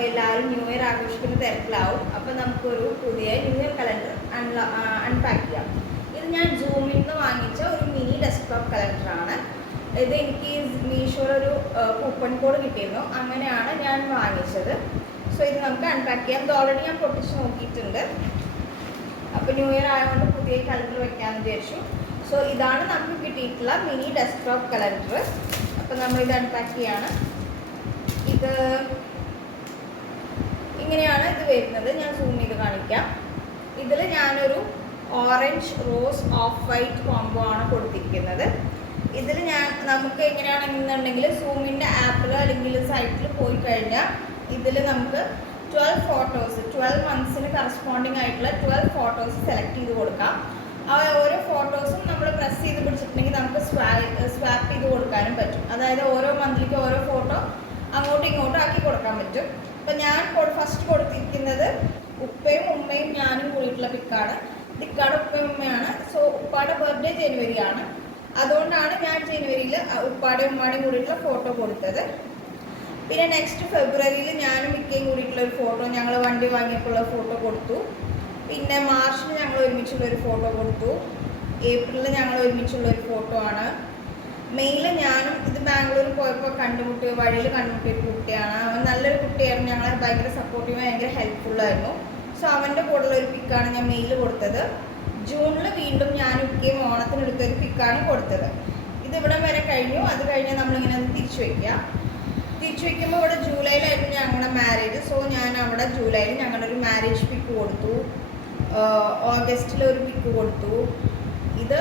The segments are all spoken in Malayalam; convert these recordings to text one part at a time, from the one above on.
അപ്പോൾ എല്ലാവരും ന്യൂ ഇയർ ആഘോഷിക്കുന്ന തിരക്കിലാവും. അപ്പോൾ നമുക്കൊരു പുതിയ ന്യൂ ഇയർ കലണ്ടർ അൺപാക്ക് ചെയ്യാം. ഇത് ഞാൻ സൂമിൽ നിന്ന് വാങ്ങിച്ച ഒരു മിനി ഡെസ്ക്ടോപ്പ് കലണ്ടറാണ്. ഇത് എനിക്ക് മീഷോയിലൊരു കൂപ്പൺ കോഡ് കിട്ടിയിരുന്നു, അങ്ങനെയാണ് ഞാൻ വാങ്ങിച്ചത്. സോ ഇത് നമുക്ക് അൺപാക്ക് ചെയ്യാം. ഇത് ഓൾറെഡി ഞാൻ പൊട്ടിച്ച് നോക്കിയിട്ടുണ്ട്. അപ്പോൾ ന്യൂ ഇയർ ആയതുകൊണ്ട് പുതിയ കലണ്ടർ വെക്കാമെന്ന് വിചാരിച്ചു. സോ ഇതാണ് നമുക്ക് കിട്ടിയിട്ടുള്ള മിനി ഡെസ്ക്ടോപ്പ് കലണ്ടർ. അപ്പോൾ നമ്മളിത് അൺപാക്ക് ചെയ്യാണ്. ഇത് ഇങ്ങനെയാണ് ഇത് വരുന്നത്. ഞാൻ സൂം ചെയ്ത് കാണിക്കാം. ഇതിൽ ഞാനൊരു orange rose of white combo ആണ് കൊടുത്തിരിക്കുന്നത്. ഇതിൽ നമുക്ക് എങ്ങനെയാണെന്നുണ്ടെങ്കിൽ സൂമിൻ്റെ ആപ്പിലോ അല്ലെങ്കിൽ സൈറ്റിൽ പോയി കഴിഞ്ഞാൽ ഇതിൽ നമുക്ക് 12 ഫോട്ടോസ് 12 മന്ത്സിന് കറസ്പോണ്ടിങ് ആയിട്ടുള്ള 12 ഫോട്ടോസ് സെലക്ട് ചെയ്ത് കൊടുക്കാം. ആ ഓരോ ഫോട്ടോസും നമ്മൾ പ്രസ് ചെയ്ത് പിടിച്ചിട്ടുണ്ടെങ്കിൽ നമുക്ക് സ്വാപ്പ് ചെയ്ത് കൊടുക്കാനും പറ്റും. അതായത് ഓരോ മന്ത്ലിക്ക് ഓരോ ഫോട്ടോ അങ്ങോട്ടും ഇങ്ങോട്ടും ആക്കി കൊടുക്കാൻ പറ്റും. അപ്പം ഞാൻ ഫസ്റ്റ് കൊടുത്തിരിക്കുന്നത് ഉപ്പയും ഉമ്മയും ഞാനും കൂടിയിട്ടുള്ള പിക്കാണ്. ഇക്കാടെ ഉപ്പയും ഉമ്മയാണ്. സോ ഉപ്പാടെ ബർത്ത്ഡേ ജനുവരിയാണ്. അതുകൊണ്ടാണ് ഞാൻ ജനുവരിയിൽ ഉപ്പാടെയും ഉമ്മാടെയും കൂടിയിട്ടുള്ള ഫോട്ടോ കൊടുത്തത്. പിന്നെ നെക്സ്റ്റ് ഫെബ്രുവരിയിൽ ഞാനും മിക്കയും കൂടിയിട്ടുള്ള ഒരു ഫോട്ടോ, ഞങ്ങൾ വണ്ടി വാങ്ങിയപ്പോഴുള്ള ഫോട്ടോ കൊടുത്തു. പിന്നെ മാർച്ചിൽ ഞങ്ങൾ ഒരുമിച്ചുള്ളൊരു ഫോട്ടോ കൊടുത്തു. ഏപ്രിലിൽ ഞങ്ങൾ ഒരുമിച്ചുള്ളൊരു ഫോട്ടോ ആണ്. മെയ്യിൽ ഞാനും ഇത് ബാംഗ്ലൂർ പോയപ്പോൾ വഴിയിൽ കണ്ടുമുട്ടിയ ഒരു കുട്ടിയാണ്. അവൻ നല്ലൊരു കുട്ടിയായിരുന്നു. ഞങ്ങളെ ഭയങ്കര സപ്പോർട്ടീവ്, ഭയങ്കര ഹെൽപ്ഫുള്ളായിരുന്നു. സോ അവൻ്റെ കൂടെയുള്ള ഒരു പിക്കാണ് ഞാൻ മെയ്യിൽ കൊടുത്തത്. ജൂണിൽ വീണ്ടും ഞാനും മിക്കയും ഓണത്തിനെടുത്തൊരു പിക്കാണ് കൊടുത്തത്. ഇതിവിടെ വരെ കഴിഞ്ഞു. അത് കഴിഞ്ഞാൽ നമ്മളിങ്ങനെ തിരിച്ചു വയ്ക്കുമ്പോൾ ഇവിടെ ജൂലൈയിലായിരുന്നു ഞങ്ങളുടെ മാരേജ്. സോ ഞാൻ അവിടെ ജൂലൈയിൽ ഞങ്ങളൊരു മാരേജ് പിക്ക് കൊടുത്തു. ഓഗസ്റ്റിൽ ഒരു പിക്ക് കൊടുത്തു. ഇത്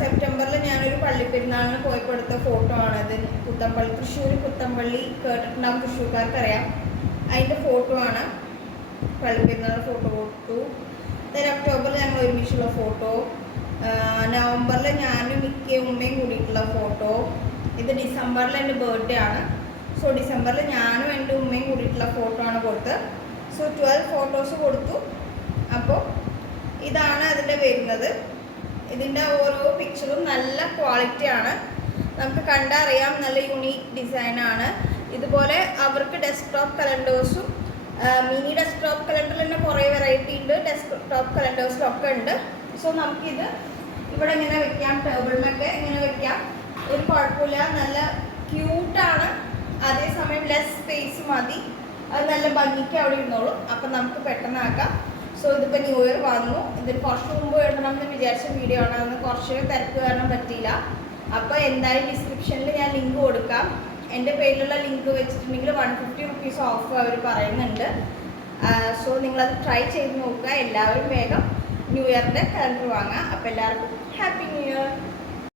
സെപ്റ്റംബറിൽ ഞാനൊരു പള്ളിപ്പെരുന്നാളിന് പോയപ്പോൾ എടുത്ത ഫോട്ടോ ആണത്. തൃശ്ശൂർ പുത്തമ്പള്ളി കേട്ടിട്ടുണ്ടാകും, തൃശ്ശൂർക്കാർക്കറിയാം. അതിൻ്റെ ഫോട്ടോ ആണ്. പള്ളിപ്പെരുന്നാളിന് ഫോട്ടോ കൊടുത്തു. ഒക്ടോബറിൽ ഞങ്ങൾ ഒരുമിച്ചുള്ള ഫോട്ടോ. നവംബറിൽ ഞാനും മിക്കയും ഉമ്മയും കൂടിയിട്ടുള്ള ഫോട്ടോ. ഇത് ഡിസംബറിൽ എൻ്റെ ബർത്ത്ഡേ ആണ്. സോ ഡിസംബറിൽ ഞാനും എൻ്റെ ഉമ്മയും കൂടിയിട്ടുള്ള ഫോട്ടോ ആണ് കൊടുത്തത്. സോ 12 ഫോട്ടോസ് കൊടുത്തു. അപ്പോൾ ഇതാണ് അതിൻ്റെ വരുന്നത്. ഇതിൻ്റെ ഓരോ പിക്ചറും നല്ല ക്വാളിറ്റിയാണ്. നമുക്ക് കണ്ടറിയാം, നല്ല യുണീക്ക് ഡിസൈനാണ്. ഇതുപോലെ അവർക്ക് ഡെസ്ക്ടോപ്പ് കലണ്ടേഴ്സും മിനി ഡെസ്ക്ടോപ്പ് കലണ്ടറിൽ തന്നെ കുറേ വെറൈറ്റി ഉണ്ട്. ഡെസ്ക്ടോപ്പ് കലണ്ടേഴ്സിലൊക്കെ ഉണ്ട്. സോ നമുക്കിത് ഇവിടെ ഇങ്ങനെ വെക്കാം, ടേബിളിലൊക്കെ ഇങ്ങനെ വെക്കാം. ഒരു കുഴപ്പമില്ല, നല്ല ക്യൂട്ടാണ്. അതേസമയം ലെസ് സ്പേസ് മതി. അത് നല്ല ഭംഗിക്ക് അവിടെ ഇരുന്നോളും. അപ്പം നമുക്ക് പെട്ടെന്നാക്കാം. സോ ഇതിപ്പോൾ ന്യൂ ഇയർ വന്നു. ഇതിന് കുറച്ച് മുമ്പ് ഇടണം എന്ന് വിചാരിച്ച വീഡിയോ ആണ്. അന്ന് കുറച്ച് തിരക്ക് കാരണം പറ്റിയില്ല. അപ്പോൾ എന്തായാലും ഡിസ്ക്രിപ്ഷനിൽ ഞാൻ ലിങ്ക് കൊടുക്കാം. എൻ്റെ പേരിലുള്ള ലിങ്ക് വെച്ചിട്ടുണ്ടെങ്കിൽ 150 റുപ്പീസ് ഓഫ് അവർ പറയുന്നുണ്ട്. സോ നിങ്ങളത് ട്രൈ ചെയ്ത് നോക്കുക. എല്ലാവരും വേഗം ന്യൂ ഇയറിൻ്റെ കലണ്ടർ വാങ്ങുക. അപ്പോൾ എല്ലാവർക്കും ഹാപ്പി ന്യൂ ഇയർ.